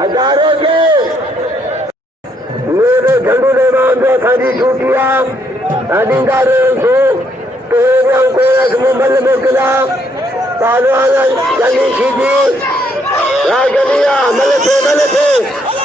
हजारों के मेरे झंडू ने नाम जो सारी छुट्टियां अधिकारियों को पेरियों को एक मुंबल में किला तालवाना जली खींची रागलिया मलते